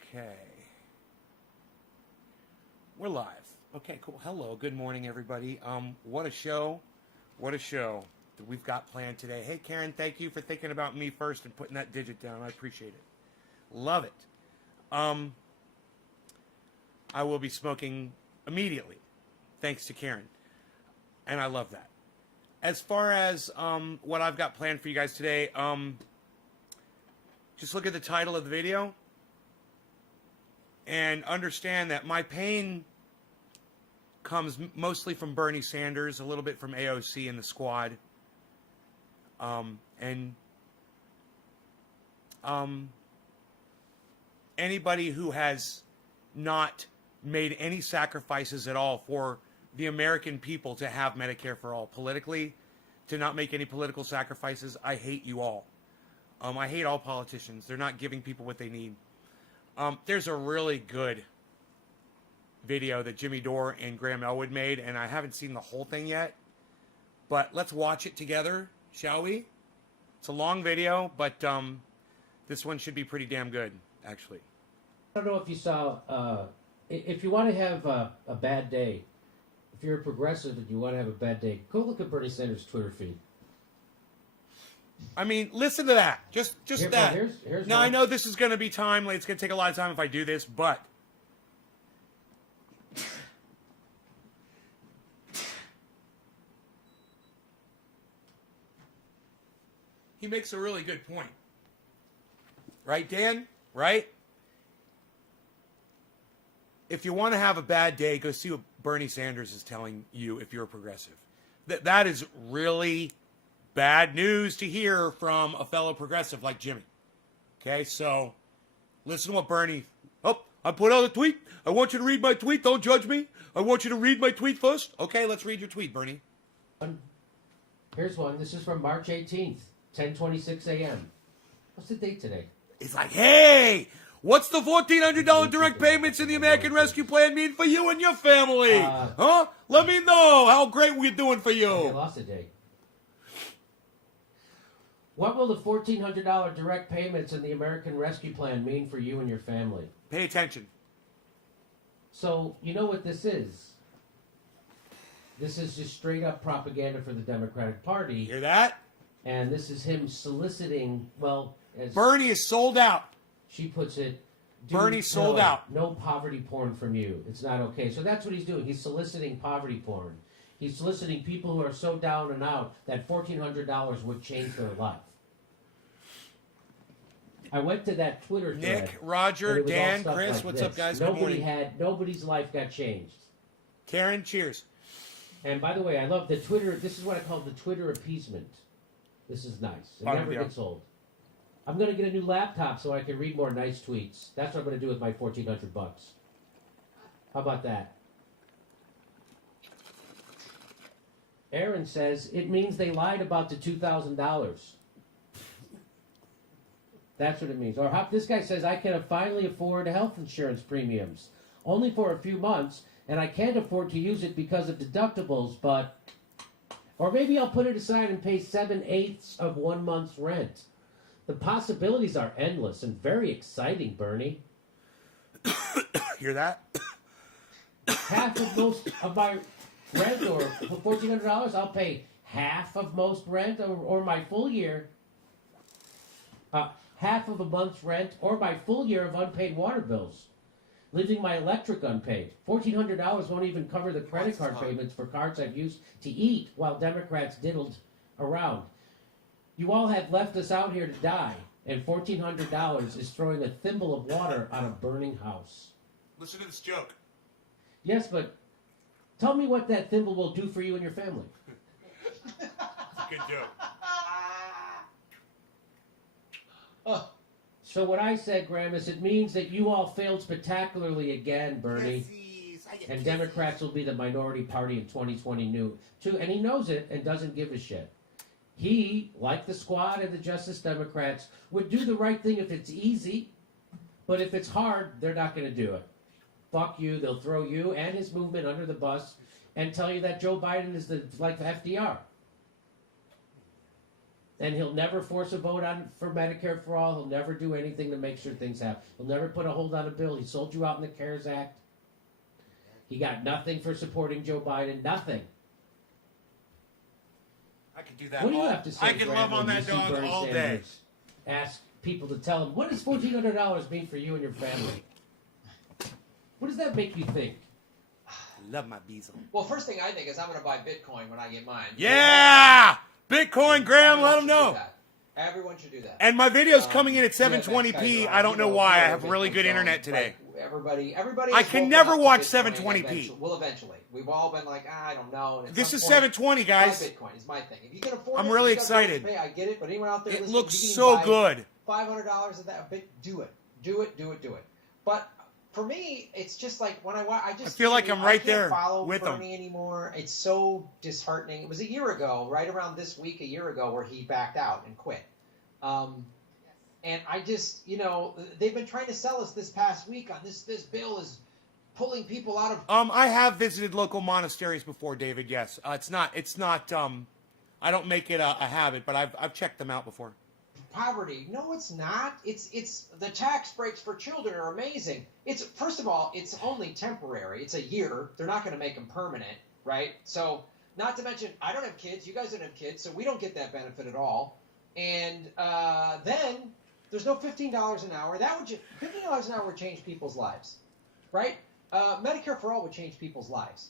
Okay. We're live. Okay, cool. Hello. Good morning, everybody. What a show. What a show that we've got planned today. Hey, Karen, thank you for thinking about me first and putting that digit down. I appreciate it. Love it. I will be smoking immediately, thanks to Karen. And I love that. As far as what I've got planned for you guys today, just look at the title of the video and understand that my pain comes mostly from Bernie Sanders, a little bit from AOC and the squad. Anybody who has not made any sacrifices at all for the American people to have Medicare for all politically, to not make any political sacrifices, I hate you all. I hate all politicians. They're not giving people what they need. There's a really good video that Jimmy Dore and Graham Elwood made, and I haven't seen the whole thing yet. But let's watch it together, shall we? It's a long video, but this one should be pretty damn good, actually. I don't know if you saw, if you want to have a bad day, if you're a progressive and you want to have a bad day, go look at Bernie Sanders' Twitter feed. I mean, listen to that. Just that. Here's now, one. I know this is going to be timely. It's going to take a lot of time if I do this, but he makes a really good point. Right, Dan? Right? If you want to have a bad day, go see what Bernie Sanders is telling you if you're a progressive. That is really bad news to hear from a fellow progressive like Jimmy. Okay, so listen to what Bernie... Oh, I put out a tweet. I want you to read my tweet. Don't judge me. I want you to read my tweet first. Okay, let's read your tweet, Bernie. Here's one. This is from March 18th, 10:26 a.m. What's the date today? It's like, hey, what's the $1,400 direct payments in the American Rescue Plan mean for you and your family? Huh? Let me know how great we're doing for you. I lost a date. What will the $1,400 direct payments in the American Rescue Plan mean for you and your family? Pay attention. So, you know what this is? This is just straight up propaganda for the Democratic Party. Hear that? And this is him soliciting, well, as Bernie is sold out. she puts it, Bernie's sold out. No poverty porn from you. It's not okay. So that's what he's doing. He's soliciting poverty porn. He's soliciting people who are so down and out that $1,400 would change their life. I went to that Twitter thread. Nick, Roger, and it was all Dan, stuff Chris, like what's this. up, guys? Good morning. Nobody's life got changed. Karen, cheers. And by the way, I love the Twitter. This is what I call the Twitter appeasement. This is nice. It never gets old. I'm going to get a new laptop so I can read more nice tweets. That's what I'm going to do with my $1,400. How about that? Aaron says, it means they lied about the $2,000. That's what it means. Or this guy says, I can finally afford health insurance premiums. Only for a few months, and I can't afford to use it because of deductibles, but... Or maybe I'll put it aside and pay 7/8 of 1 month's rent. The possibilities are endless and very exciting, Bernie. Hear that? Half of most of my rent, or $1,400, I'll pay half of most rent, or my full year. Half of a month's rent, or my full year of unpaid water bills. Leaving my electric unpaid. $1,400 won't even cover the credit card payments for cards I've used to eat while Democrats diddled around. You all have left us out here to die, and $1,400 is throwing a thimble of water on a burning house. Listen to this joke. Yes, but tell me what that thimble will do for you and your family. Good joke. So what I said, Graham, is it means that you all failed spectacularly again, Bernie. And Democrats will be the minority party in 2022. And he knows it and doesn't give a shit. He, like the squad and the Justice Democrats, would do the right thing if it's easy. But if it's hard, they're not going to do it. Fuck you. They'll throw you and his movement under the bus and tell you that Joe Biden is like FDR. And he'll never force a vote on for Medicare for all. He'll never do anything to make sure things happen. He'll never put a hold on a bill. He sold you out in the CARES Act. He got nothing for supporting Joe Biden. Nothing. I could do that. What do you have to say? I can Graham, love on when you that see dog Bernie all day. Sanders ask people to tell him, what does $1,400 mean for you and your family? What does that make you think? Love my Beazle. Well, first thing I think is I'm going to buy Bitcoin when I get mine. Yeah! Bitcoin, Graham, Everyone let him should know. do that. Everyone should do that. And my video's coming in at Yeah, thanks, 720p. guys. I don't know You why. I you have really Bitcoin good going, internet today. like, everybody I is can woken never up to watch Bitcoin 720p. eventually. Well, eventually. We've all been like, I don't know. And at This some is point, 720, buy guys. Bitcoin is my thing. If you can afford I'm it, really you got bills to excited. pay, I get it. But anyone out there It listening, looks you can so buy good. $500 of that a bit. Do it. Do it. Do it. Do it. But for me, it's just like when I feel like I'm right can't there follow with him. Bernie anymore. It's so disheartening. It was a year ago, right around this week, a year ago, where he backed out and quit. And I just, they've been trying to sell us this past week on this bill is pulling people out of I have visited local monasteries before, David. Yes, it's not. I don't make it a habit, but I've checked them out before. poverty. No, it's not. It's the tax breaks for children are amazing. It's first of all, it's only temporary. It's a year. They're not going to make them permanent, right? So, not to mention, I don't have kids. You guys don't have kids, so we don't get that benefit at all. And then there's no $15 an hour. That would $15 an hour would change people's lives, right? Medicare for all would change people's lives.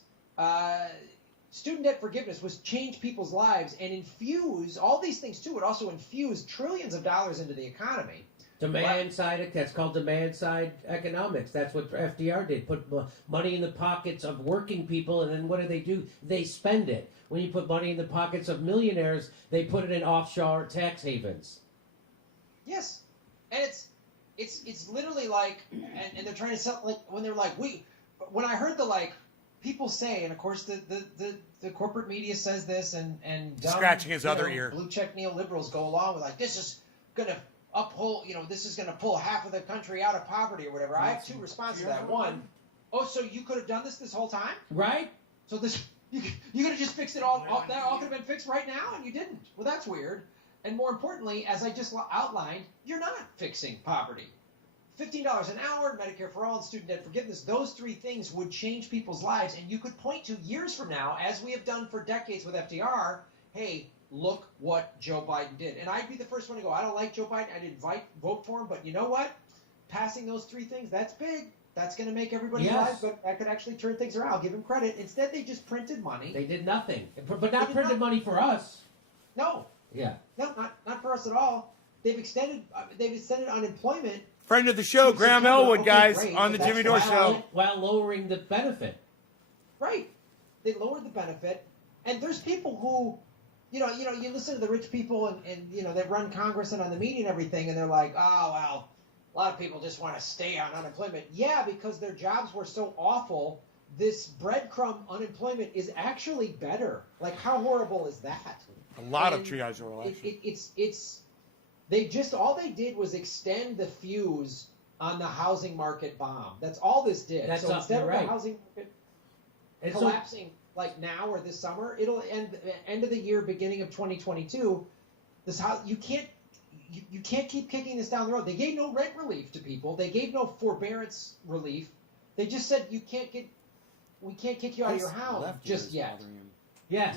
Student debt forgiveness was change people's lives and infuse all these things too. Would also infuse trillions of dollars into the economy. Demand side, that's called demand side economics. That's what FDR did. Put money in the pockets of working people, and then what do? They spend it. When you put money in the pockets of millionaires, they put it in offshore tax havens. Yes, and it's literally like, and they're trying to sell, like, when they're like, when I heard the people say, and of course the corporate media says this, and dumb, Scratching his other ear. blue check neoliberals go along with this is gonna uphold, this is gonna pull half of the country out of poverty or whatever. I have two responses to that. One, oh, so you could have done this whole time, Right? so this you could have just fixed it all. That all could have been fixed right now, and you didn't. Well, that's weird. And more importantly, as I just outlined, you're not fixing poverty. $15 an hour, Medicare for all, and student debt forgiveness, those three things would change people's lives. And you could point to years from now, as we have done for decades with FDR, hey, look what Joe Biden did. And I'd be the first one to go, I don't like Joe Biden. I didn't vote for him. But you know what? Passing those three things, that's big. That's going to make everybody's lives, but that could actually turn things around. I'll give him credit. Instead, they just printed money. They did nothing. But not printed money for us. No. Yeah. No, not for us at all. They've extended unemployment. Friend of the show, Graham Elwood, guys, on the Jimmy Dore Show. While lowering the benefit. Right. They lowered the benefit. And there's people who, you listen to the rich people and that run Congress and on the media and everything, and they're like, oh, well, a lot of people just want to stay on unemployment. Yeah, because their jobs were so awful, this breadcrumb unemployment is actually better. Like, how horrible is that? A lot of triage oral action. All they did was extend the fuse on the housing market bomb. That's all this did. So instead of the housing market collapsing like now or this summer, it'll end of the year, beginning of 2022. You can't keep kicking this down the road. They gave no rent relief to people. They gave no forbearance relief. They just said we can't kick you out of your house just yet. Yes.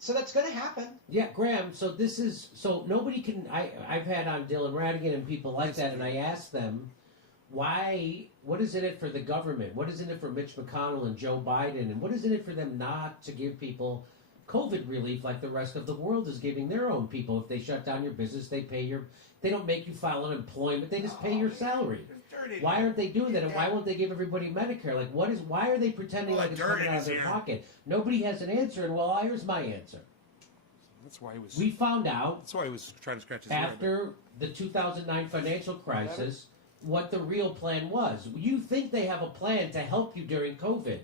So that's going to happen. Yeah, Graham. So nobody can. I've had on Dylan Radigan and people like that, and I asked them, why? What is in it for the government? What is in it for Mitch McConnell and Joe Biden? And what is in it for them not to give people COVID relief like the rest of the world is giving their own people? If they shut down your business, they don't make you file unemployment. They just pay your salary. Why aren't they doing that? And why won't they give everybody Medicare? Why are they pretending like it's coming out of their pocket? Nobody has an answer, and here's my answer. That's why he was. We found out. That's why he was trying to scratch his ear. After the 2009 financial crisis, what the real plan was. You think they have a plan to help you during COVID.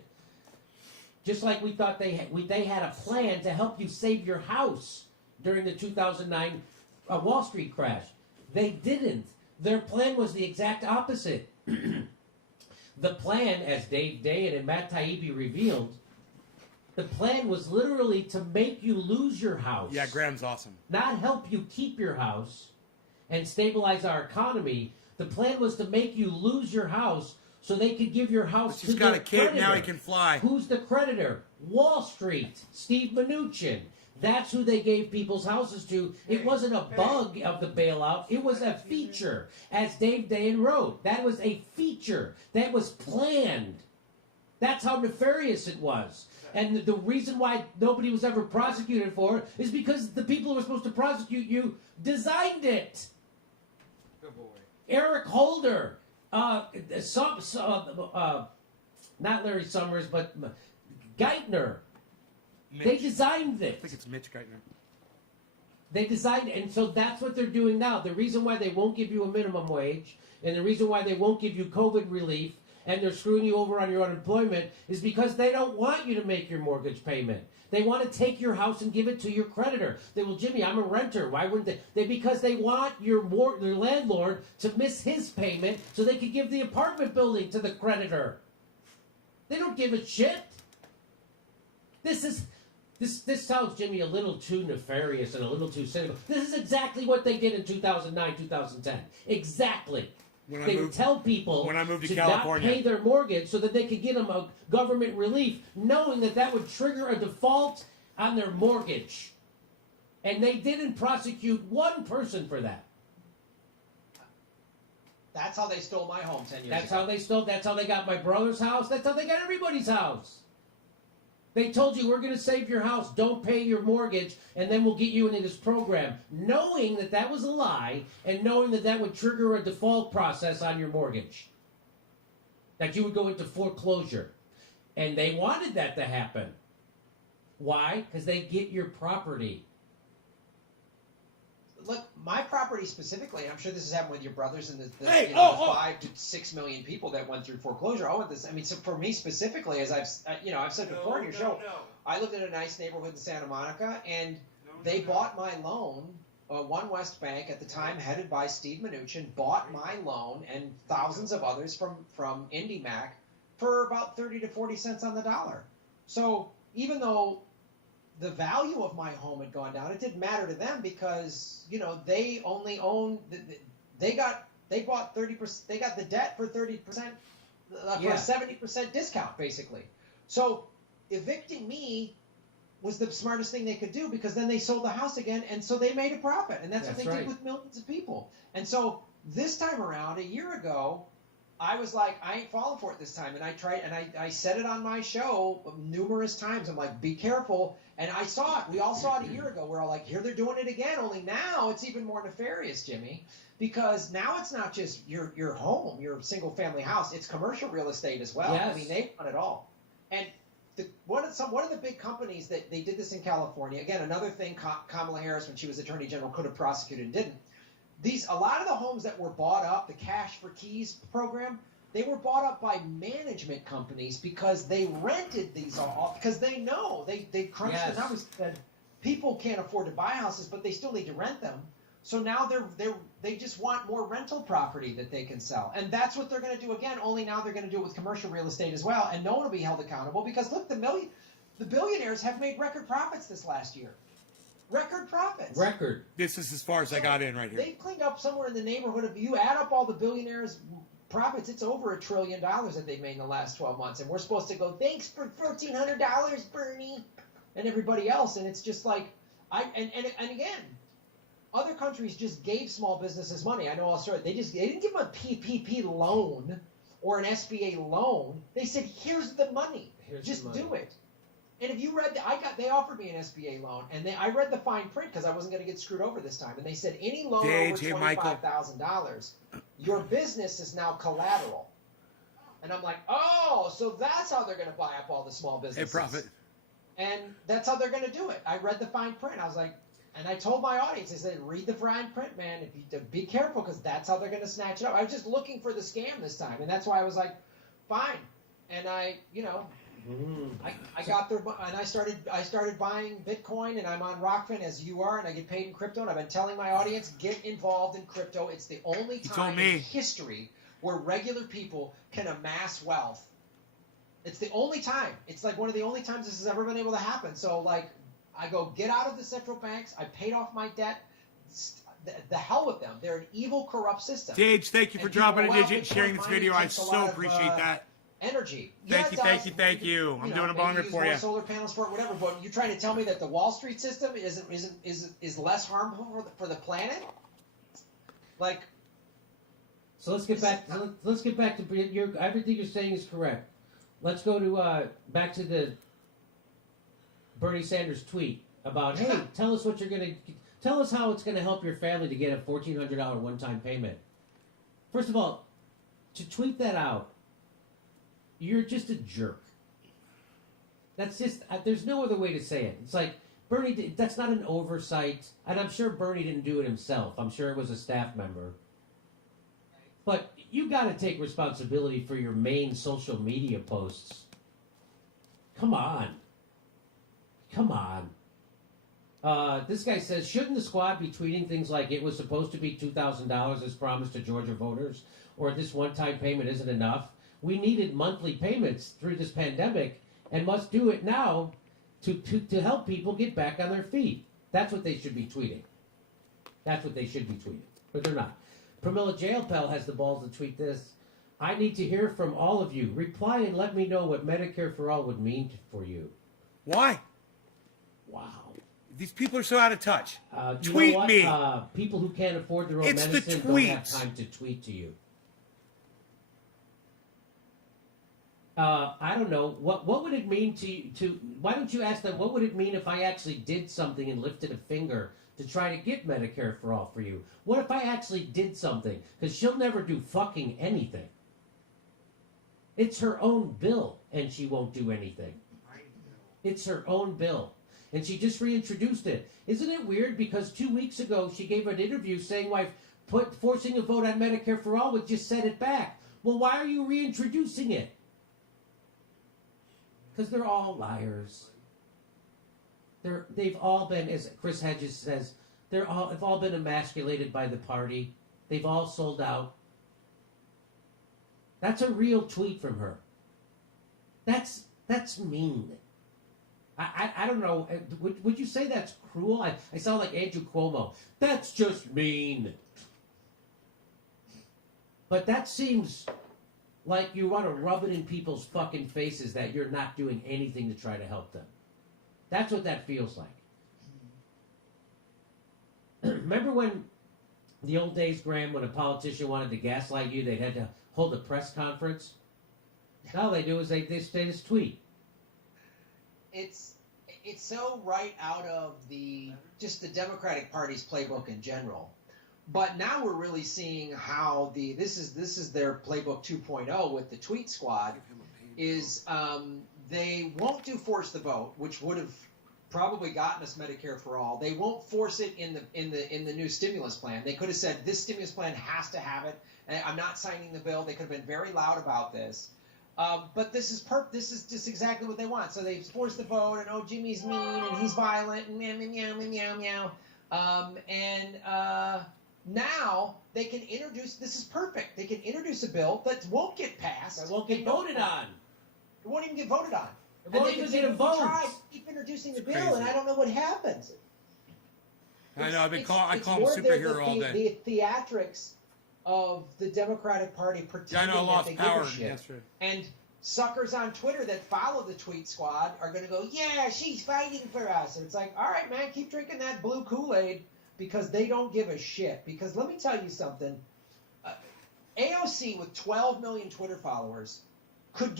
Just like we thought they had a plan to help you save your house during the 2009 Wall Street crash. They didn't. Their plan was the exact opposite. The plan, as Dave Day and Matt Taibbi revealed, The plan was literally to make you lose your house. Yeah, Graham's awesome. Not help you keep your house and stabilize our economy. The plan was to make you lose your house so they could give your house But he's to got the a kid, creditor. now he can fly. Who's the creditor? Wall Street. Steve Mnuchin. That's who they gave people's houses to. It wasn't a bug of the bailout. It was a feature. As Dave Dayen wrote, that was a feature. That was planned. That's how nefarious it was. And the reason why nobody was ever prosecuted for it is because the people who were supposed to prosecute you designed it. Good boy. Eric Holder, not Larry Summers, but Geithner. They Mitch. designed I it. think it's Mitch Geithner. They designed it, and so that's what they're doing now. The reason why they won't give you a minimum wage, and the reason why they won't give you COVID relief, and they're screwing you over on your unemployment, is because they don't want you to make your mortgage payment. They want to take your house and give it to your creditor. They will, Jimmy, I'm a renter. Why wouldn't they? Because they want your landlord to miss his payment so they could give the apartment building to the creditor. They don't give a shit. This sounds, Jimmy, a little too nefarious and a little too cynical. This is exactly what they did in 2009, 2010. Exactly. They would tell people when I moved to to California, not pay their mortgage so that they could get them a government relief, knowing that that would trigger a default on their mortgage. And they didn't prosecute one person for that. That's how they stole my home 10 years That's ago. how they stole. That's how they got my brother's house. That's how they got everybody's house. They told you, we're going to save your house. Don't pay your mortgage, and then we'll get you into this program. Knowing that that was a lie, and knowing that that would trigger a default process on your mortgage. That you would go into foreclosure. And they wanted that to happen. Why? Because they get your property. Look, my property specifically, and I'm sure this has happened with your brothers and the 5 to 6 million people that went through foreclosure. So for me specifically, as I've said before in your show, I lived in a nice neighborhood in Santa Monica, and they bought my loan. One West Bank at the time, headed by Steve Mnuchin, bought my loan and thousands of others from IndyMac for about 30 to 40 cents on the dollar. So even though the value of my home had gone down, it didn't matter to them because, they only owned, they bought 30%, they got the debt for 30%, for a 70% discount, basically. So evicting me was the smartest thing they could do because then they sold the house again, and so they made a profit, and that's what they did with millions of people. And so this time around, a year ago, I was like, I ain't falling for it this time. And I tried, and I said it on my show numerous times. I'm like, be careful. And I saw it. We all saw it a year ago. We're all like, here they're doing it again. Only now it's even more nefarious, Jimmy, because now it's not just your home, your single family house. It's commercial real estate as well. Yes. I mean, they want it all. And one of the big companies that they did this in California. Again, another thing Kamala Harris, when she was Attorney General, could have prosecuted and didn't. A lot of the homes that were bought up, the Cash for Keys program, they were bought up by management companies because they rented these all because they know they crunched the numbers. Said people can't afford to buy houses, but they still need to rent them. So now they just want more rental property that they can sell, and that's what they're going to do again. Only now they're going to do it with commercial real estate as well, and no one will be held accountable because look, the billionaires have made record profits this last year. Record profits. Record. This is as far as I got in right here. They cleaned up somewhere in the neighborhood of, you add up all the billionaires' profits, it's over $1 trillion that they've made in the last 12 months. And we're supposed to go, thanks for $1,400, Bernie, and everybody else. And it's just like, and again, other countries just gave small businesses money. I know Australia, they didn't give them a PPP loan or an SBA loan. They said, here's the money. Just do it. And if you read they offered me an SBA loan, and I read the fine print because I wasn't going to get screwed over this time. And they said any loan over $25,000, your business is now collateral. And I'm like, oh, so that's how they're going to buy up all the small businesses. Hey, profit. And that's how they're going to do it. I read the fine print. I was like, and I told my audience, I said, read the fine print, man. Be careful because that's how they're going to snatch it up. I was just looking for the scam this time, and that's why I was like, fine. And I got there, and I started buying Bitcoin, and I'm on Rockfin as you are, and I get paid in crypto. And I've been telling my audience, get involved in crypto. It's the only time in history where regular people can amass wealth It's the only time. It's like one of the only times this has ever been able to happen. So like, I go get out of the central banks. I paid off my debt. The hell with them. They're an evil, corrupt system. Gage, thank you for And people dropping a go, well, digit and sharing this Bitcoin video. mining I takes a so lot of, appreciate that. Energy. Thank you, it thank does. you, thank you. I'm doing a maybe boner use for more you. solar panels for it, whatever. But you're trying to tell me that the Wall Street system is less harmful for the planet? Like, So let's get back. Let's get back to everything you're saying is correct. Let's go to back to the Bernie Sanders tweet about, hey, tell us what you're gonna tell us how it's gonna help your family to get a $1,400 one-time payment. First of all, to tweet that out, you're just a jerk. That's just there's no other way to say it. It's like Bernie. That's not an oversight, and I'm sure Bernie didn't do it himself. I'm sure it was a staff member. But you got to take responsibility for your main social media posts. Come on. Come on. This guy says, shouldn't the squad be tweeting things like it was supposed to be $2,000 as promised to Georgia voters, or this one-time payment isn't enough? We needed monthly payments through this pandemic and must do it now to help people get back on their feet. That's what they should be tweeting. That's what they should be tweeting. But they're not. Pramila Jailpal has the balls to tweet this. I need to hear from all of you. Reply and let me know what Medicare for All would mean for you. Why? Wow. These people are so out of touch. You Tweet know what? me. People who can't afford their own It's the medicine don't have tweets. time to tweet to you. I don't know. What would it mean to why don't you ask them, what would it mean if I actually did something and lifted a finger to try to get Medicare for All for you? What if I actually did something? Because she'll never do fucking anything. It's her own bill, and she won't do anything. It's her own bill. And she just reintroduced it. Isn't it weird? Because 2 weeks ago, she gave an interview saying why forcing a vote on Medicare for All would just set it back. Well, why are you reintroducing it? Because they're all liars. They've all been, as Chris Hedges says, they've all been emasculated by the party. They've all sold out. That's a real tweet from her. That's mean. I don't know. Would you say that's cruel? I sound like Andrew Cuomo. That's just mean. But that seems like you want to rub it in people's fucking faces that you're not doing anything to try to help them. That's what that feels like. Remember when the old days, Graham, when a politician wanted to gaslight you, they had to hold a press conference? All they do is they just tweet. it's so right out of the Democratic Party's playbook in general. But now we're really seeing how this is their playbook 2.0 with the tweet squad. Is they won't do force the vote, which would have probably gotten us Medicare for All. They won't force it in the new stimulus plan. They could have said this stimulus plan has to have it. And I'm not signing the bill. They could have been very loud about this. But this is just exactly what they want. So they force the vote, and oh, Jimmy's mean and he's violent and meow meow meow meow meow. Now they can introduce. This is perfect. They can introduce a bill that won't get passed. That won't get voted on. It won't even get voted on. It won't even get a vote. Keep introducing the bill, crazy. and I don't know what happens. I know. I call him more superhero all day. The theatrics of the Democratic Party pretending I know, that they lost power. give a shit. That's right. And suckers on Twitter that follow the tweet squad are going to go, yeah, she's fighting for us. And it's like, all right, man, keep drinking that blue Kool-Aid, because they don't give a shit. Because let me tell you something. AOC with 12 million Twitter followers could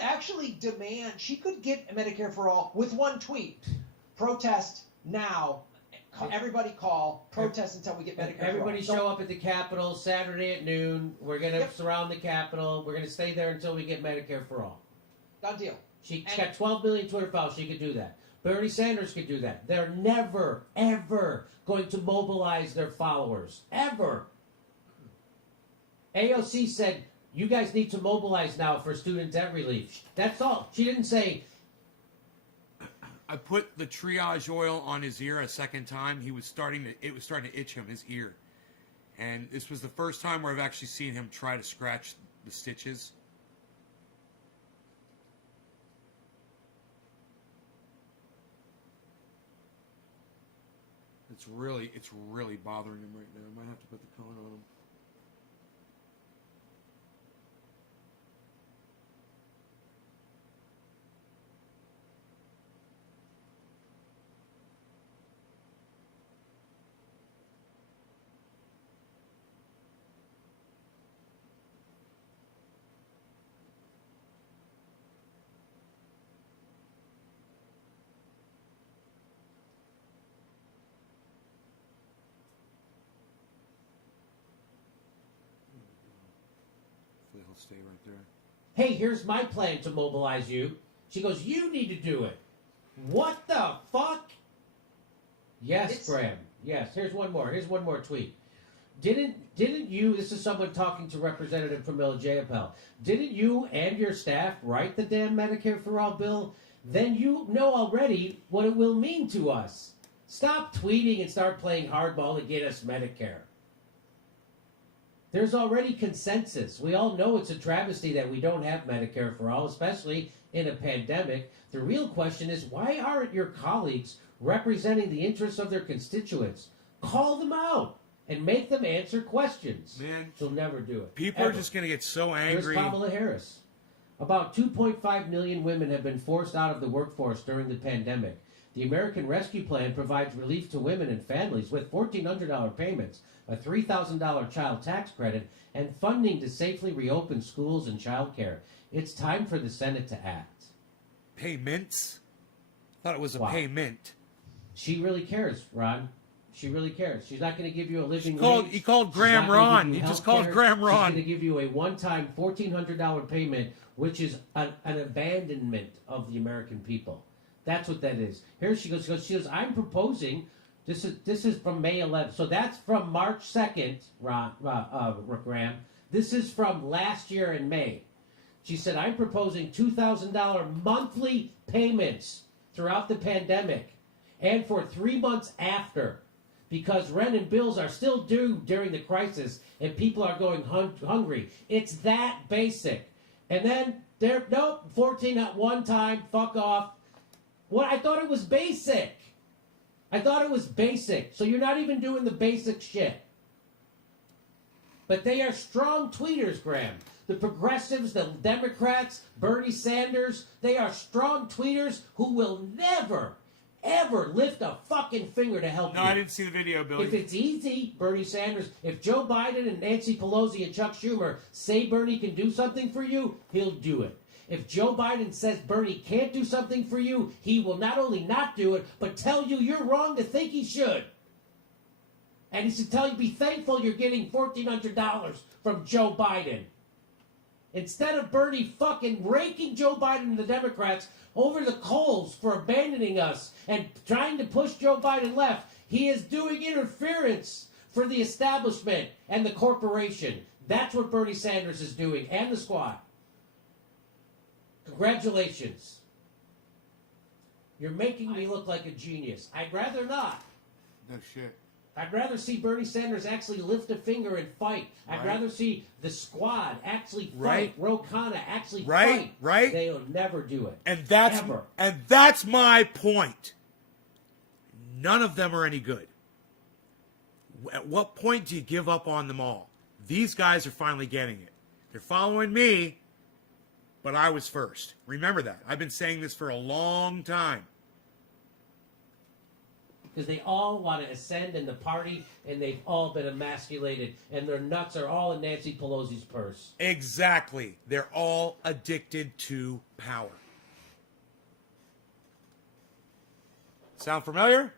actually demand, she could get Medicare for All with one tweet. Protest now. Everybody call. Protest until we get Medicare Everybody for All. show up at the Capitol Saturday at noon. We're going to surround the Capitol. We're going to stay there until we get Medicare for All. Done deal. She's got 12 million Twitter followers. She could do that. Bernie Sanders could do that. They're never, ever going to mobilize their followers. Ever. AOC said, you guys need to mobilize now for student debt relief. That's all. She didn't say, I put the triage oil on his ear a second time. It was starting to itch him, his ear. And this was the first time where I've actually seen him try to scratch the stitches. It's really bothering him right now. I might have to put the cone on him. Hopefully he'll stay right there. Hey, here's my plan to mobilize you. She goes, you need to do it. What the fuck? Yes, Graham. Yes. Here's one more. Here's one more tweet. Didn't you? This is someone talking to Representative Pramila Jayapal. Didn't you and your staff write the damn Medicare for All bill? Then you know already what it will mean to us. Stop tweeting and start playing hardball to get us Medicare. There's already consensus. We all know it's a travesty that we don't have Medicare for all, especially in a pandemic. The real question is, why aren't your colleagues representing the interests of their constituents? Call them out and make them answer questions. Man, she'll never do it. People ever. are just going to get so angry. Here's Kamala Harris. About 2.5 million women have been forced out of the workforce during the pandemic. The American Rescue Plan provides relief to women and families with $1,400 payments, a $3,000 child tax credit, and funding to safely reopen schools and child care. It's time for the Senate to act. Payments? I thought it was a Wow. payment. She really cares, Ron. She really cares. She's not going to give you a living He called Graham Ron. He just called Graham Ron. She's going to give you a one-time $1,400 payment, which is an abandonment of the American people. That's what that is. Here she goes. She goes. I'm proposing. This is from May 11th. So that's from March 2nd, Graham. This is from last year in May. She said, I'm proposing $2,000 monthly payments throughout the pandemic and for 3 months after, because rent and bills are still due during the crisis and people are going hungry. It's that basic. And then nope, 14 at one time, fuck off. What? I thought it was basic. I thought it was basic. So you're not even doing the basic shit. But they are strong tweeters, Graham. The progressives, the Democrats, Bernie Sanders, they are strong tweeters who will never, ever lift a fucking finger to help you. No, I didn't see the video, Billy. If it's easy, Bernie Sanders, if Joe Biden and Nancy Pelosi and Chuck Schumer say Bernie can do something for you, he'll do it. If Joe Biden says Bernie can't do something for you, he will not only not do it, but tell you you're wrong to think he should. And he should tell you, be thankful you're getting $1,400 from Joe Biden. Instead of Bernie fucking raking Joe Biden and the Democrats over the coals for abandoning us and trying to push Joe Biden left, he is doing interference for the establishment and the corporation. That's what Bernie Sanders is doing, and the squad. Congratulations. You're making me look like a genius. I'd rather not. No shit. I'd rather see Bernie Sanders actually lift a finger and fight. I'd Right. rather see the squad actually fight. Right. Ro Khanna actually Right. fight. Right. They'll never do it. And that's Ever. my point. None of them are any good. At what point do you give up on them all? These guys are finally getting it. They're following me, but I was first. Remember that. I've been saying this for a long time. Because they all want to ascend in the party, and they've all been emasculated, and their nuts are all in Nancy Pelosi's purse. Exactly. They're all addicted to power. Sound familiar?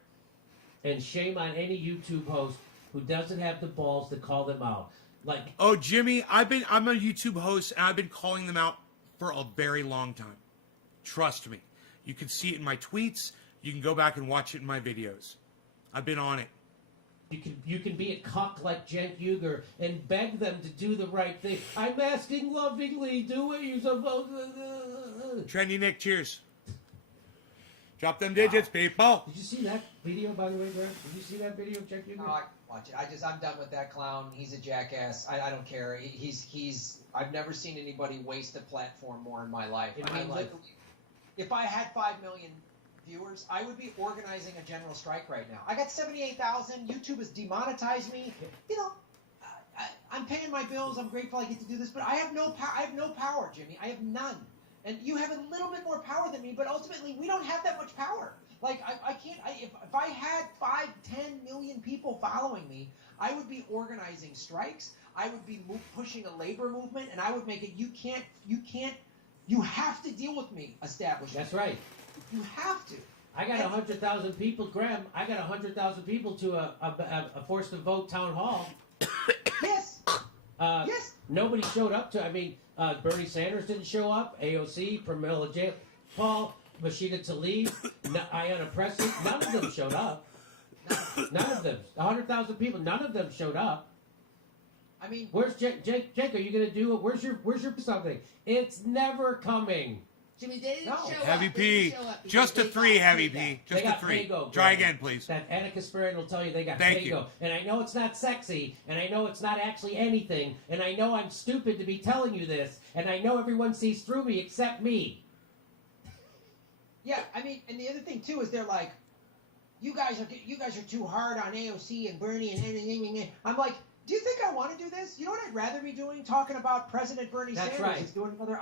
And shame on any YouTube host who doesn't have the balls to call them out. Like, Oh, Jimmy, I'm a YouTube host, and I've been calling them out for a very long time. Trust me. You can see it in my tweets. You can go back and watch it in my videos. I've been on it. you can be a cuck like Cenk Uygur and beg them to do the right thing. I'm asking lovingly, do what you're supposed to do. Trendy Nick, cheers. Drop them digits, people. Did you see that video, by the way, Greg? Did you see that video of Cenk Uygur? No, I watch it. I'm done with that clown. He's a jackass. I don't care. He's. I've never seen anybody waste a platform more in my life. In I my mean, life. literally, if I had 5 million viewers, I would be organizing a general strike right now. I got 78,000. YouTube has demonetized me. You know, I'm paying my bills. I'm grateful I get to do this, but I have no power. I have no power, Jimmy. I have none. And you have a little bit more power than me, but ultimately we don't have that much power. Like I can't. If I had 5, 10 million people following me, I would be organizing strikes. I would be pushing a labor movement, and I would make it. You have to deal with me, establishment. That's right. You have to. I got 100,000 people, Graham. I got 100,000 people to a forced to vote town hall. Yes. Yes. Nobody showed up to. I mean, Bernie Sanders didn't show up. AOC, Pramila Paul, Rashida Tlaib, Ayanna Pressley. None of them showed up. None of them. 100,000 people. None of them showed up. I mean, where's Jake? Jake, are you gonna do it? Where's your something? It's never coming. Jimmy, they didn't show Heavy up. They P. didn't show up because Just a they 3, got Heavy paid P. back. Just They a got 3. Pago, Try Graham. again, please. That Anna Kasparian will tell you they got Thank Pago. you. And I know it's not sexy, and I know it's not actually anything, and I know I'm stupid to be telling you this, and I know everyone sees through me except me. yeah. I mean, and the other thing too is they're like, you guys are too hard on AOC and Bernie and I'm like, do you think I want to do this? You know what I'd rather be doing? Talking about President Bernie That's Sanders right. is doing another.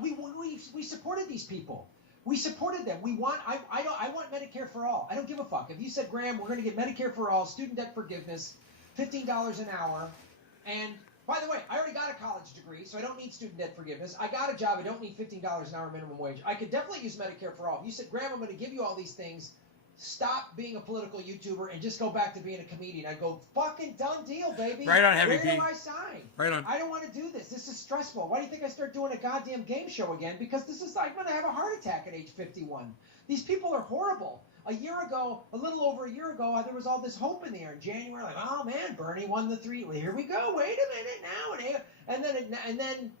We supported these people. We supported them. I want Medicare for all. I don't give a fuck. If you said, Graham, we're going to get Medicare for all, student debt forgiveness, $15 an hour, and by the way, I already got a college degree, so I don't need student debt forgiveness. I got a job. I don't need $15 an hour minimum wage. I could definitely use Medicare for all. If you said, Graham, I'm going to give you all these things, stop being a political YouTuber and just go back to being a comedian. I go, fucking done deal, baby. Right on, Heavy Where P. do I sign? Right on. I don't want to do this. This is stressful. Why do you think I start doing a goddamn game show again? Because this is like, I'm going to have a heart attack at age 51. These people are horrible. A little over a year ago, there was all this hope in the air in January. Like, oh man, Bernie won the 3. Well, here we go. Wait a minute now. And then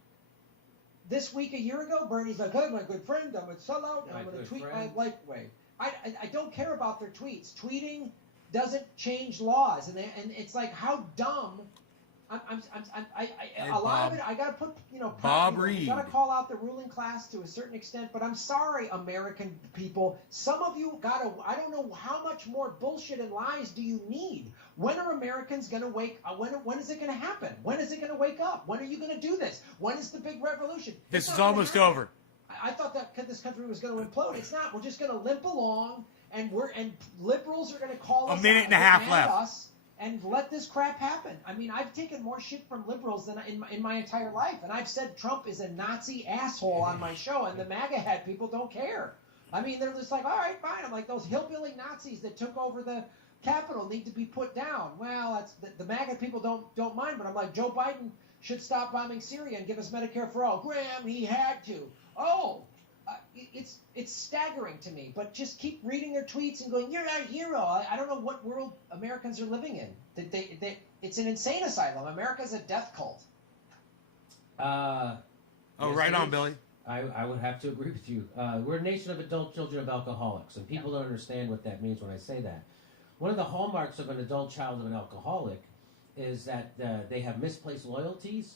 this week, a year ago, Bernie's like, hey, my good friend, I'm a sellout. And I'm going to tweet my lightweight. I don't care about their tweets. Tweeting doesn't change laws, and it's like, how dumb. A lot of it, I got to put, Bob you Reed. got to call out the ruling class to a certain extent. But I'm sorry, American people. Some of you I don't know how much more bullshit and lies do you need. When are Americans going to wake? When is it going to happen? When is it going to wake up? When are you going to do this? When is the big revolution? This It's is not gonna almost happen. over. I thought that this country was going to implode. It's not. We're just going to limp along, and liberals are going to call us A minute out, and a half demand left. us, and let this crap happen. I mean, I've taken more shit from liberals than in my entire life, and I've said Trump is a Nazi asshole on my show, and the MAGA hat people don't care. I mean, they're just like, all right, fine. I'm like, those hillbilly Nazis that took over the Capitol need to be put down. Well, that's the MAGA people don't mind, but I'm like, Joe Biden should stop bombing Syria and give us Medicare for all. Graham, he had to. Oh, it's staggering to me. But just keep reading their tweets and going, you're our hero. I don't know what world Americans are living in. It's an insane asylum. America's a death cult. Yes, Right it on, is. Billy. I would have to agree with you. We're a nation of adult children of alcoholics, and people don't understand what that means when I say that. One of the hallmarks of an adult child of an alcoholic is that they have misplaced loyalties,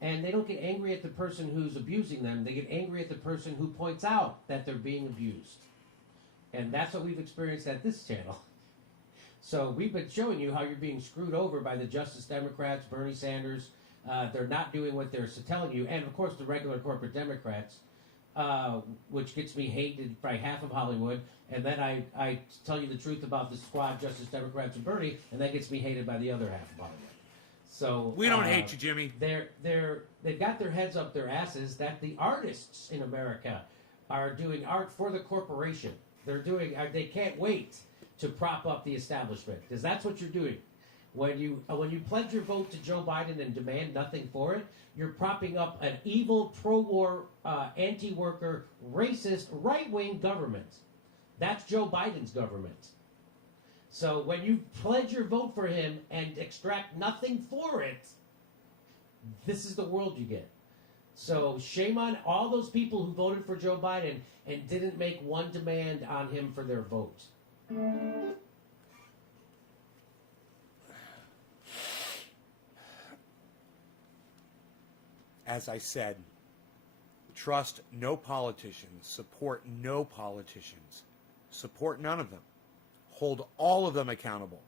and they don't get angry at the person who's abusing them. They get angry at the person who points out that they're being abused. And that's what we've experienced at this channel. So we've been showing you how you're being screwed over by the Justice Democrats, Bernie Sanders. They're not doing what they're telling you. And, of course, the regular corporate Democrats, which gets me hated by half of Hollywood. And then I tell you the truth about the squad, Justice Democrats and Bernie, and that gets me hated by the other half of Hollywood. So We don't hate you, Jimmy. They've got their heads up their asses that the artists in America are doing art for the corporation. They can't wait to prop up the establishment, because that's what you're doing. When you pledge your vote to Joe Biden and demand nothing for it, you're propping up an evil, pro-war, anti-worker, racist, right-wing government. That's Joe Biden's government. So when you pledge your vote for him and extract nothing for it, this is the world you get. So shame on all those people who voted for Joe Biden and didn't make one demand on him for their vote. As I said, trust no politicians, support no politicians. Support none of them. Hold all of them accountable.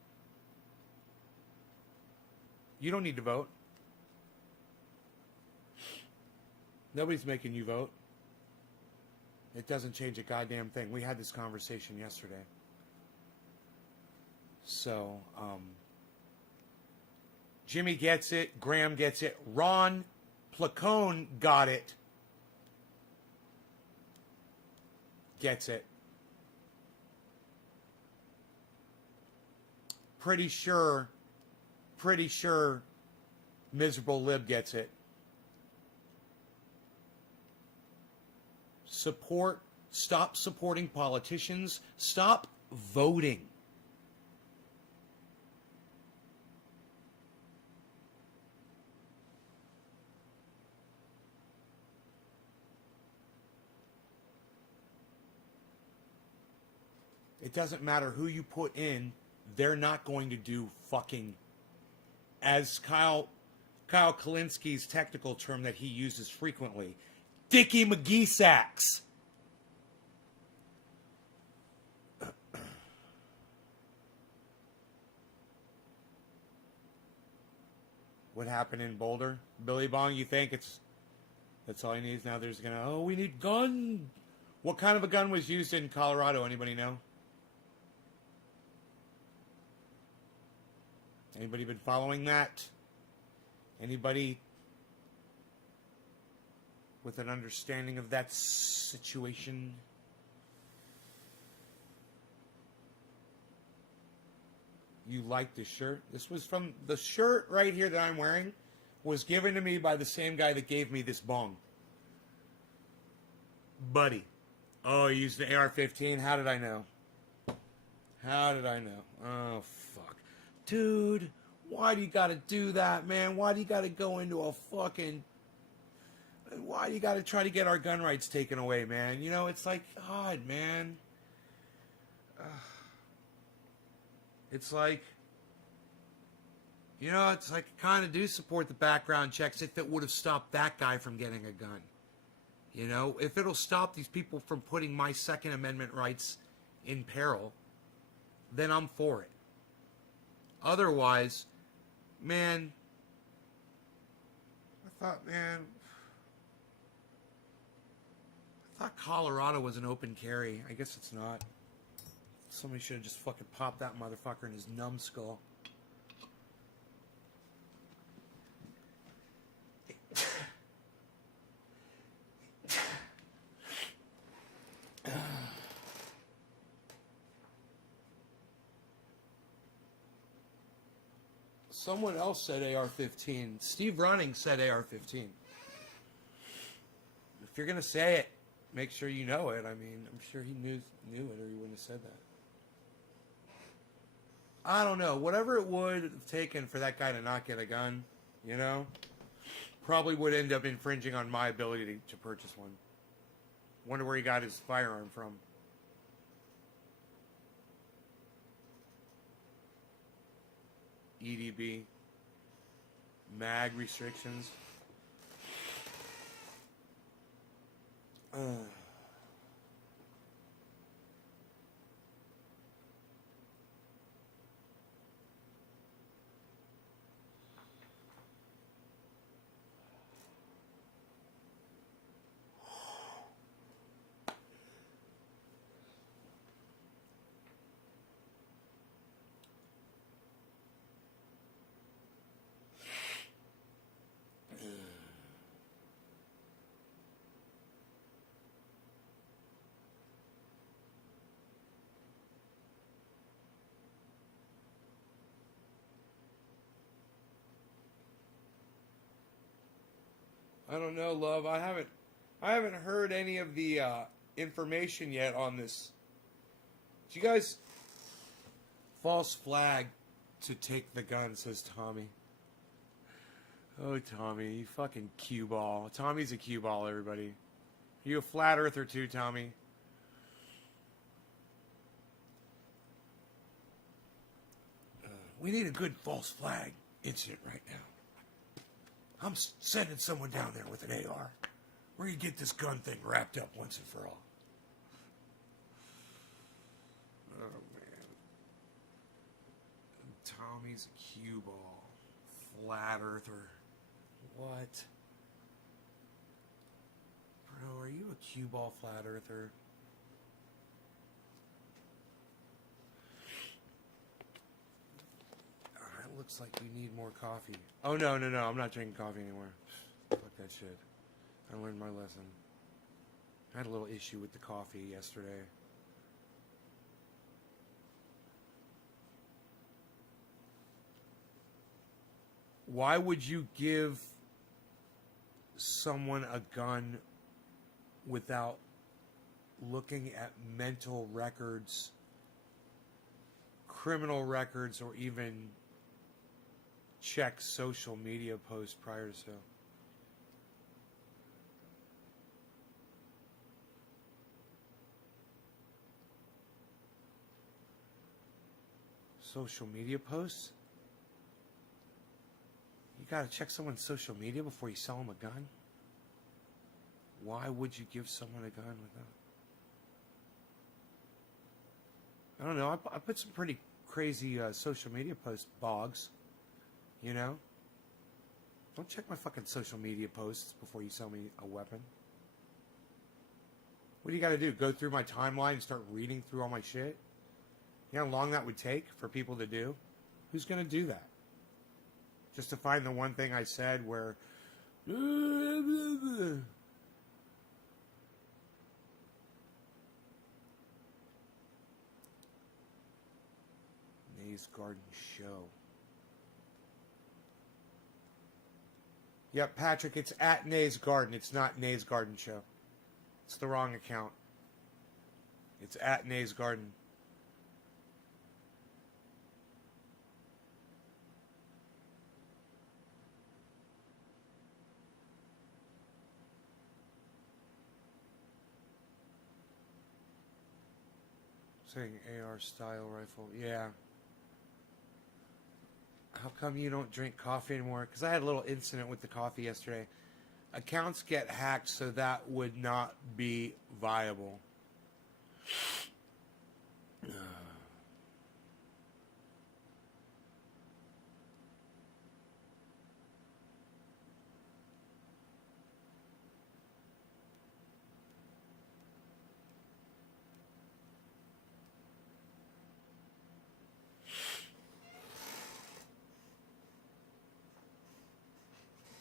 You don't need to vote. Nobody's making you vote. It doesn't change a goddamn thing. We had this conversation yesterday. So, Jimmy gets it. Graham gets it. Ron Placone got it. Gets it. Pretty sure Miserable Lib gets it. Stop supporting politicians. Stop voting. It doesn't matter who you put in, they're not going to do fucking, as Kyle Kalinski's technical term that he uses frequently, Dickie McGee sacks. What happened in Boulder? Billy Bong, you think that's all he needs? Now there's we need gun. What kind of a gun was used in Colorado? Anybody know? Anybody been following that? Anybody with an understanding of that situation? You like this shirt? This was from the shirt right here that I'm wearing was given to me by the same guy that gave me this bong. Buddy. Oh, he used the AR-15? How did I know? How did I know? Oh, fuck. Dude, why do you gotta do that, man? Why do you gotta go into a fucking... Why do you gotta try to get our gun rights taken away, man? You know, it's like, God, man. It's like... You know, it's like I kind of do support the background checks if it would have stopped that guy from getting a gun. You know, if it'll stop these people from putting my Second Amendment rights in peril, then I'm for it. Otherwise, man, I thought Colorado was an open carry. I guess it's not. Somebody should have just fucking popped that motherfucker in his numbskull. Someone else said AR-15. Steve Running said AR-15. If you're going to say it, make sure you know it. I mean, I'm sure he knew it or he wouldn't have said that. I don't know. Whatever it would have taken for that guy to not get a gun, you know, probably would end up infringing on my ability to purchase one. Wonder where he got his firearm from. EDB, mag restrictions. I don't know, love. I haven't heard any of the information yet on this. Did you guys... False flag to take the gun, says Tommy. Oh, Tommy, you fucking cue ball. Tommy's a cue ball, everybody. Are you a flat earther too, Tommy? We need a good false flag incident right now. I'm sending someone down there with an AR. We're going to get this gun thing wrapped up once and for all. Tommy's a cue ball. Flat earther. What? Bro, are you a cue ball flat earther? It looks like you need more coffee. Oh, no. I'm not drinking coffee anymore. Fuck that shit. I learned my lesson. I had a little issue with the coffee yesterday. Why would you give someone a gun without looking at mental records, criminal records, or even check social media posts prior to so? Social media posts? You gotta check someone's social media before you sell them a gun? Why would you give someone a gun without? I don't know. I put some pretty crazy social media posts, Boggs. You know? Don't check my fucking social media posts before you sell me a weapon. What do you gotta do? Go through my timeline and start reading through all my shit? You know how long that would take for people to do? Who's gonna do that? Just to find the one thing I said where... Nays Garden Show. Yep, Patrick, it's at Nays Garden. It's not Nays Garden Show. It's the wrong account. It's at Nays Garden. Saying AR style rifle. Yeah. How come you don't drink coffee anymore? Because I had a little incident with the coffee yesterday. Accounts get hacked, so that would not be viable.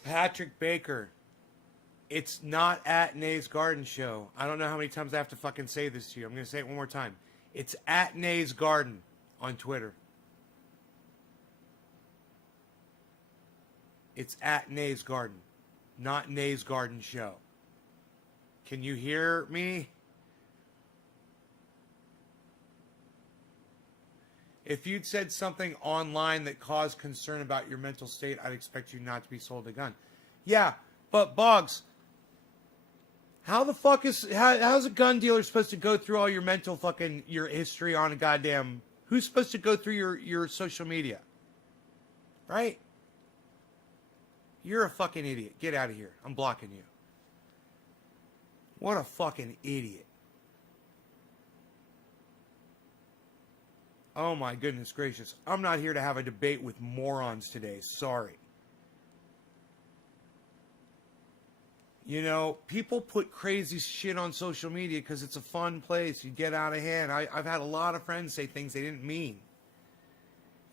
Patrick Baker. It's not at Nays Garden Show. I don't know how many times I have to fucking say this to you. I'm going to say it one more time. It's at Nays Garden on Twitter. It's at Nays Garden, not Nays Garden Show. Can you hear me? If you'd said something online that caused concern about your mental state, I'd expect you not to be sold a gun. Yeah, but Boggs, how the fuck how's a gun dealer supposed to go through all your mental fucking, your history on a goddamn, who's supposed to go through your social media? Right? You're a fucking idiot. Get out of here. I'm blocking you. What a fucking idiot. Oh my goodness gracious. I'm not here to have a debate with morons today. Sorry. You know, people put crazy shit on social media because it's a fun place. You get out of hand. I've had a lot of friends say things they didn't mean,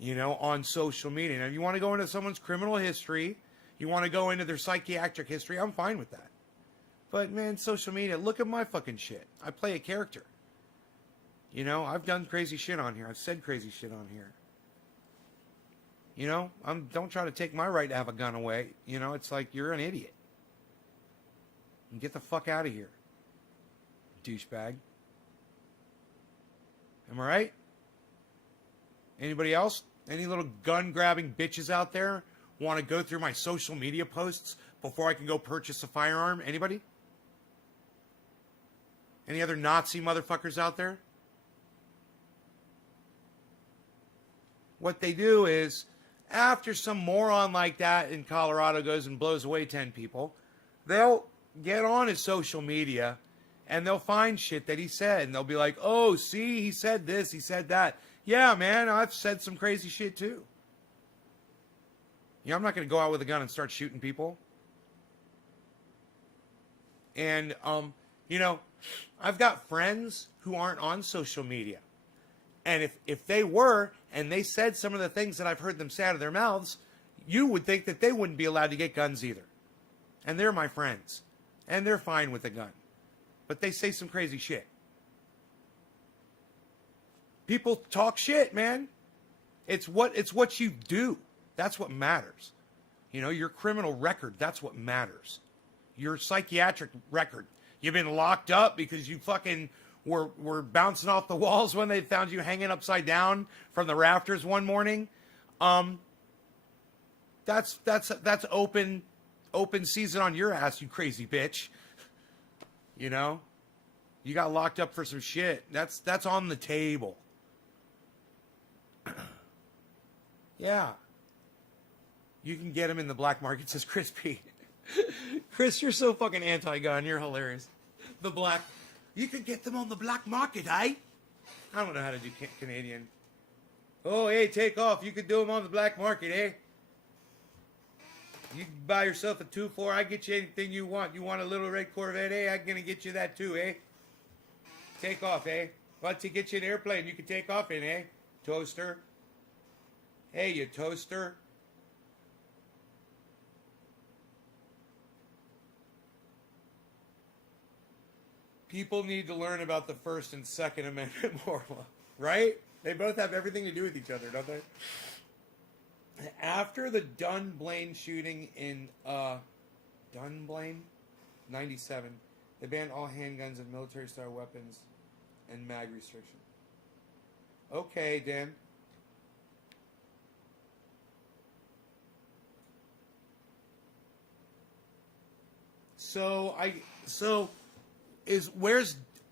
you know, on social media. Now, if you want to go into someone's criminal history, you want to go into their psychiatric history, I'm fine with that. But, man, social media, look at my fucking shit. I play a character. You know, I've done crazy shit on here. I've said crazy shit on here. You know, don't try to take my right to have a gun away. You know, it's like you're an idiot. And get the fuck out of here, douchebag. Am I right? Anybody else? Any little gun-grabbing bitches out there want to go through my social media posts before I can go purchase a firearm? Anybody? Any other Nazi motherfuckers out there? What they do is, after some moron like that in Colorado goes and blows away 10 people, they'll get on his social media and they'll find shit that he said. And they'll be like, oh, see, he said this, he said that. Yeah, man, I've said some crazy shit too. You know, I'm not going to go out with a gun and start shooting people. And, you know, I've got friends who aren't on social media. And if they were, and they said some of the things that I've heard them say out of their mouths, you would think that they wouldn't be allowed to get guns either. And they're my friends. And they're fine with a gun. But they say some crazy shit. People talk shit, man. It's what you do. That's what matters. You know, your criminal record, that's what matters. Your psychiatric record. You've been locked up because you fucking were bouncing off the walls when they found you hanging upside down from the rafters one morning. That's open season on your ass, you crazy bitch. You know? You got locked up for some shit. That's on the table. Yeah. You can get them in the black market, says Chris P. Chris, you're so fucking anti-gun. You're hilarious. The black... You could get them on the black market, eh? I don't know how to do Canadian. Oh, hey, take off. You could do them on the black market, eh? You can buy yourself a 2.4. I get you anything you want. You want a little red Corvette, eh? I'm going to get you that too, eh? Take off, eh? Want to get you an airplane you can take off in, eh? Toaster. Hey, you toaster. People need to learn about the First and Second Amendment more, right? They both have everything to do with each other, don't they? After the Dunblane shooting in Dunblane, 97, they banned all handguns and military-style weapons and mag restriction. Okay, Dan.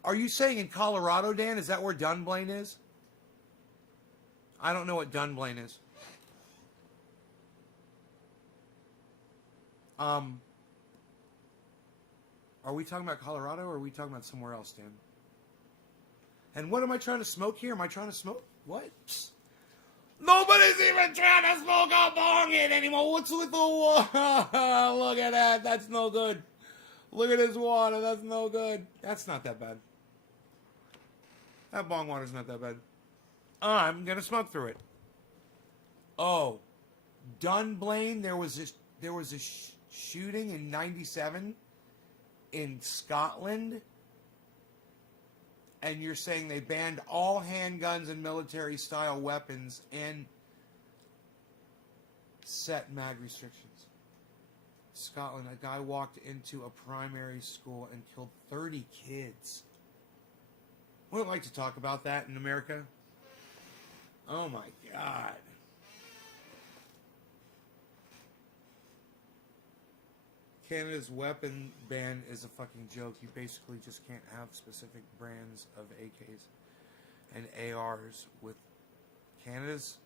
Are you saying in Colorado, Dan? Is that where Dunblane is? I don't know what Dunblane is. Are we talking about Colorado or are we talking about somewhere else, Dan? And what am I trying to smoke here? Am I trying to smoke? What? Psst. Nobody's even trying to smoke a bong in anymore. What's with the water? Look at that. That's no good. Look at this water. That's no good. That's not that bad. That bong water's not that bad. I'm going to smoke through it. Oh. Dunblane, there was a shooting in 97 in Scotland. And you're saying they banned all handguns and military-style weapons and set mag restrictions. Scotland, a guy walked into a primary school and killed 30 kids. We don't like to talk about that in America. Oh my God. Canada's weapon ban is a fucking joke. You basically just can't have specific brands of AKs and ARs with Canada's.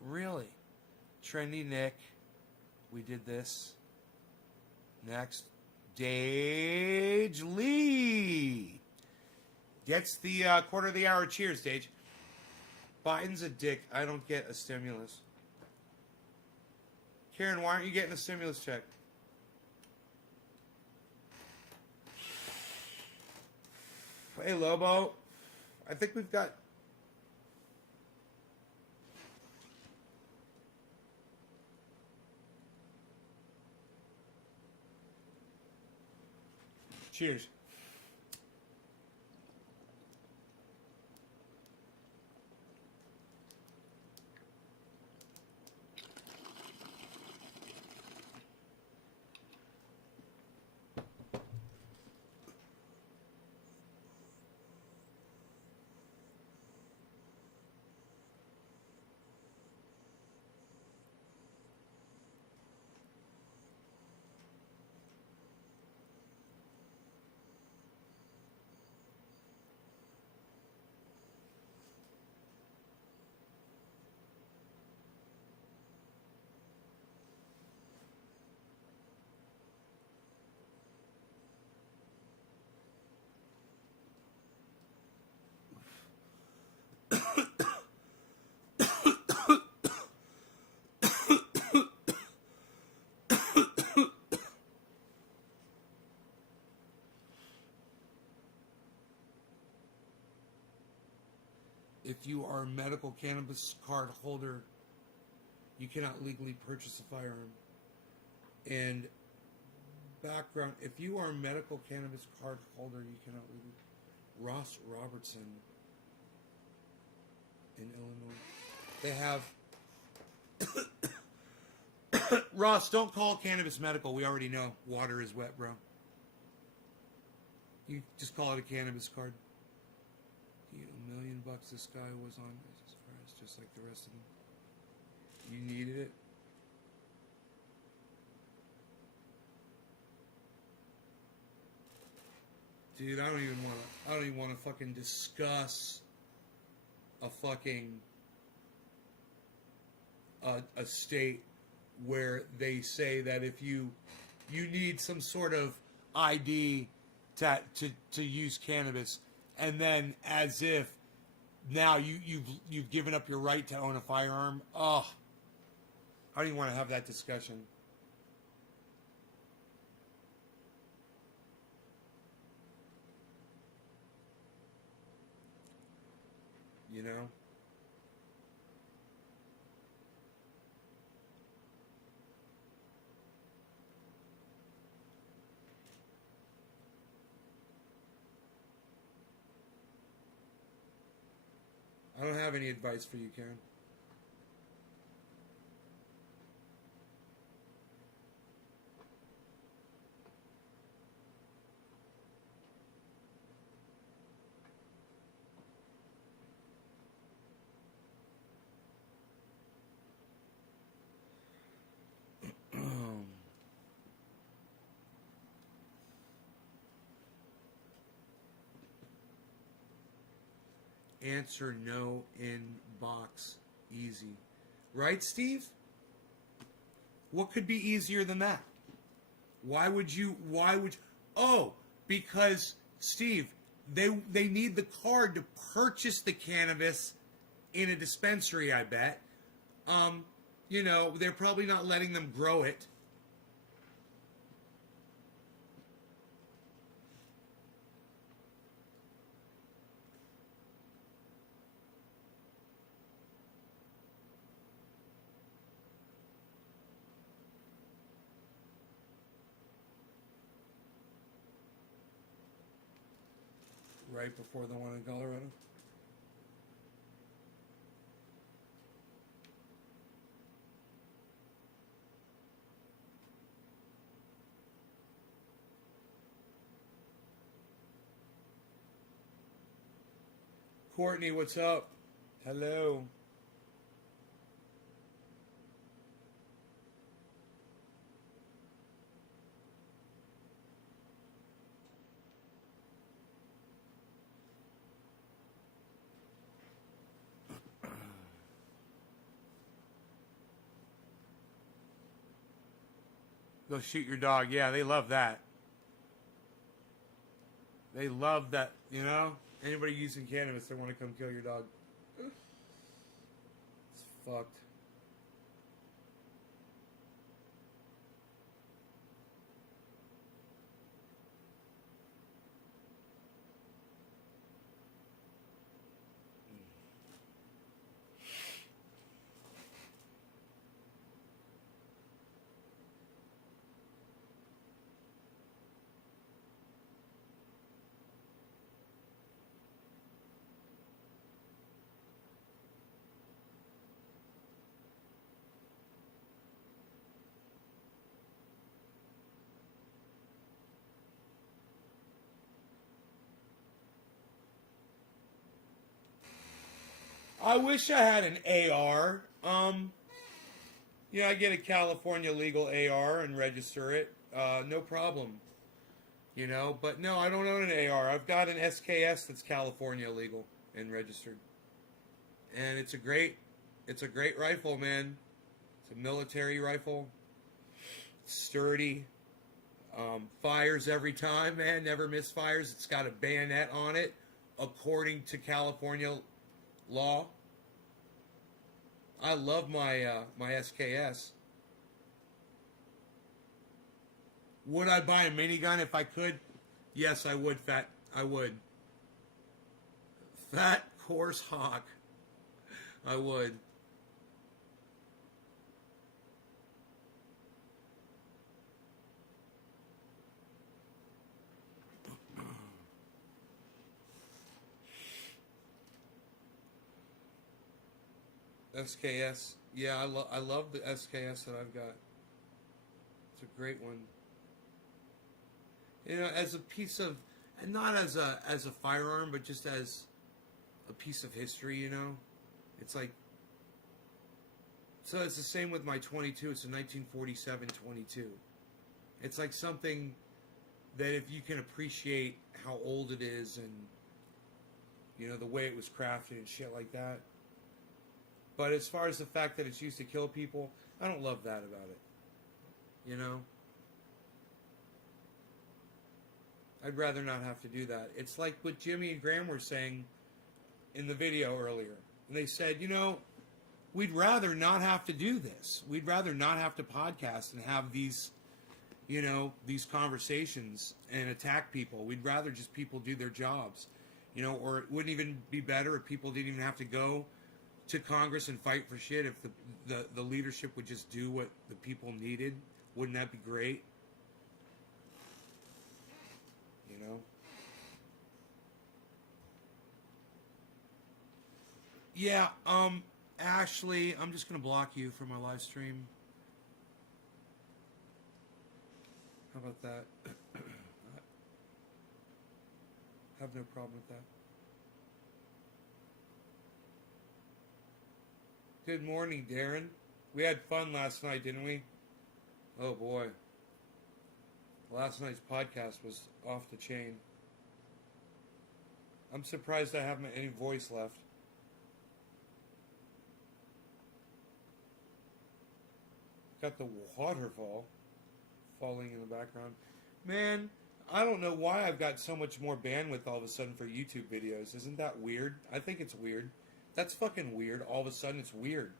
Really? Trendy Nick. We did this. Next. Dage Lee. Gets the quarter of the hour cheers, Dage. Biden's a dick. I don't get a stimulus. Karen, why aren't you getting a stimulus check? Hey, Lobo. I think we've got... Cheers. if you are a medical cannabis card holder, you cannot legally purchase a firearm. And background, if you are a medical cannabis card holder, you cannot legally. Ross Robertson in Illinois. They have Ross, don't call cannabis medical. We already know water is wet, bro. You just call it a cannabis card. $1 million this guy was on. Jesus Christ, just like the rest of them. You needed it. Dude, I don't even want to fucking discuss a fucking a state where they say that if you need some sort of ID to use cannabis, and then as if now you've given up your right to own a firearm. Oh, I don't even want to have that discussion. You know? I don't have any advice for you, Karen. Answer no in box easy. Right, Steve? What could be easier than that? Why would oh, because Steve, they need the card to purchase the cannabis in a dispensary, I bet. You know, they're probably not letting them grow it. Right before the one in Colorado? Courtney, what's up? Hello. Go shoot your dog. Yeah, they love that. They love that, you know? Anybody using cannabis, they want to come kill your dog. It's fucked. I wish I had an AR. I get a California legal AR and register it. No problem. You know, but no, I don't own an AR. I've got an SKS that's California legal and registered. And it's a great rifle, man. It's a military rifle. It's sturdy. Fires every time, man. Never misfires. It's got a bayonet on it, according to California law. I love my my SKS. Would I buy a minigun if I could? Yes, I would, Fat. I would. Fat Course Hawk. I would. SKS. Yeah, I love the SKS that I've got. It's a great one. You know, as a piece of, and not as a firearm, but just as a piece of history. You know, it's like. So it's the same with my 22. It's a 1947 22. It's like something that if you can appreciate how old it is and, you know, the way it was crafted and shit like that. But as far as the fact that it's used to kill people, I don't love that about it. You know? I'd rather not have to do that. It's like what Jimmy and Graham were saying in the video earlier. And they said, you know, we'd rather not have to do this. We'd rather not have to podcast and have these, you know, these conversations and attack people. We'd rather just people do their jobs. You know, or it wouldn't even be better if people didn't even have to go to Congress and fight for shit, if the leadership would just do what the people needed. Wouldn't that be great? You know? Yeah, Ashley, I'm just going to block you from my live stream. How about that? I have no problem with that. Good morning, Darren. We had fun last night, didn't we? Oh boy. Last night's podcast was off the chain. I'm surprised I haven't any voice left. Got the waterfall falling in the background. Man, I don't know why I've got so much more bandwidth all of a sudden for YouTube videos. Isn't that weird? I think it's weird. That's fucking weird. All of a sudden it's weird.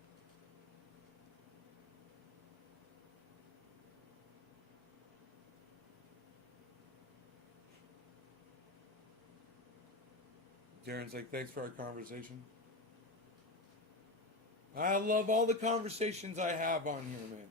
Darren's like, thanks for our conversation. I love all the conversations I have on here, man.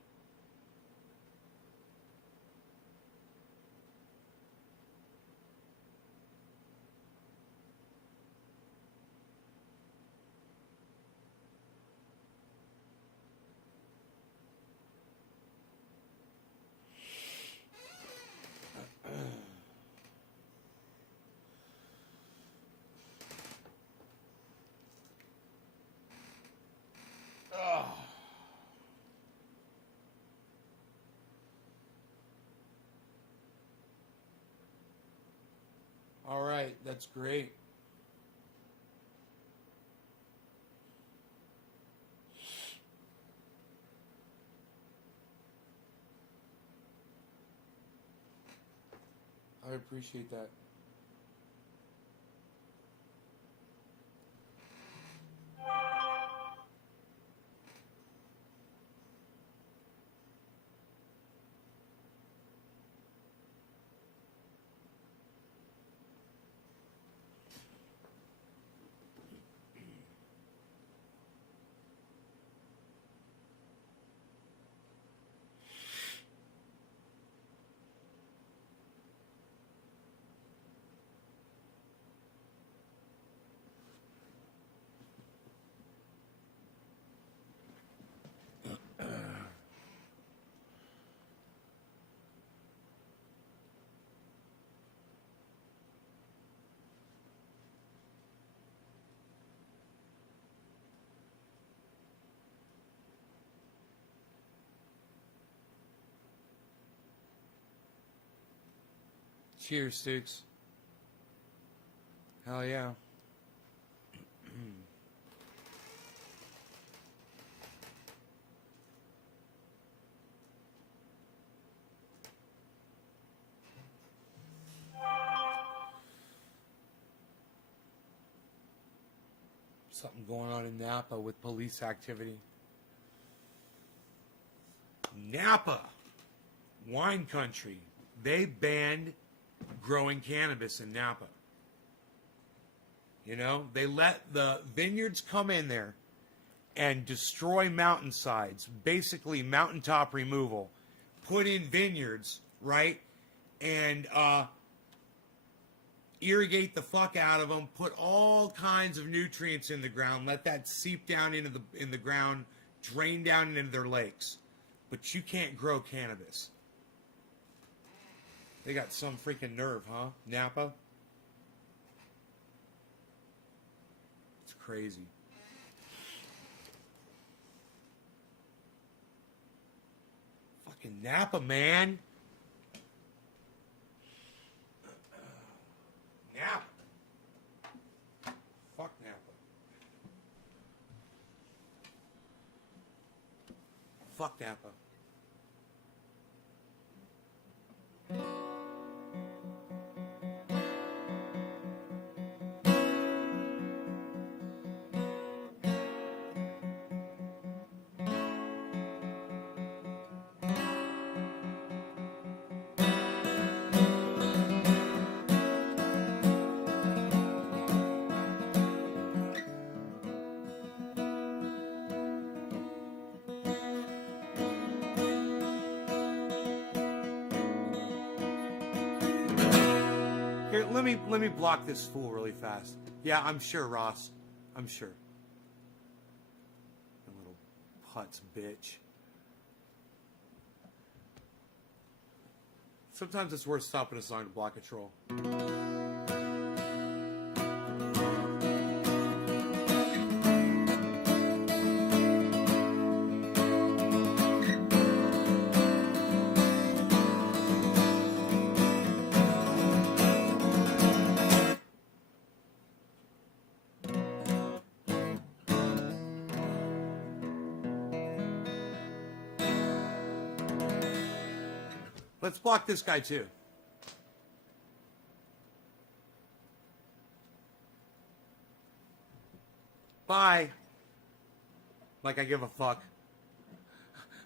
All right, that's great. I appreciate that. Cheers, Stukes. Hell yeah. Something going on in Napa with police activity. Napa, wine country. They banned growing cannabis in Napa. You know, they let the vineyards come in there and destroy mountainsides, basically mountaintop removal, put in vineyards, right? And irrigate the fuck out of them, put all kinds of nutrients in the ground, let that seep down into the ground, drain down into their lakes. But you can't grow cannabis. They got some freaking nerve, huh? Napa? It's crazy. Fucking Napa, man. Napa. Fuck Napa. Fuck Napa. Here, let me block this fool really fast. Yeah, I'm sure, Ross. I'm sure. You little putz bitch. Sometimes it's worth stopping a song to block a troll. Let's block this guy too. Bye. Like I give a fuck.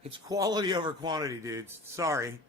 It's quality over quantity, dudes. Sorry.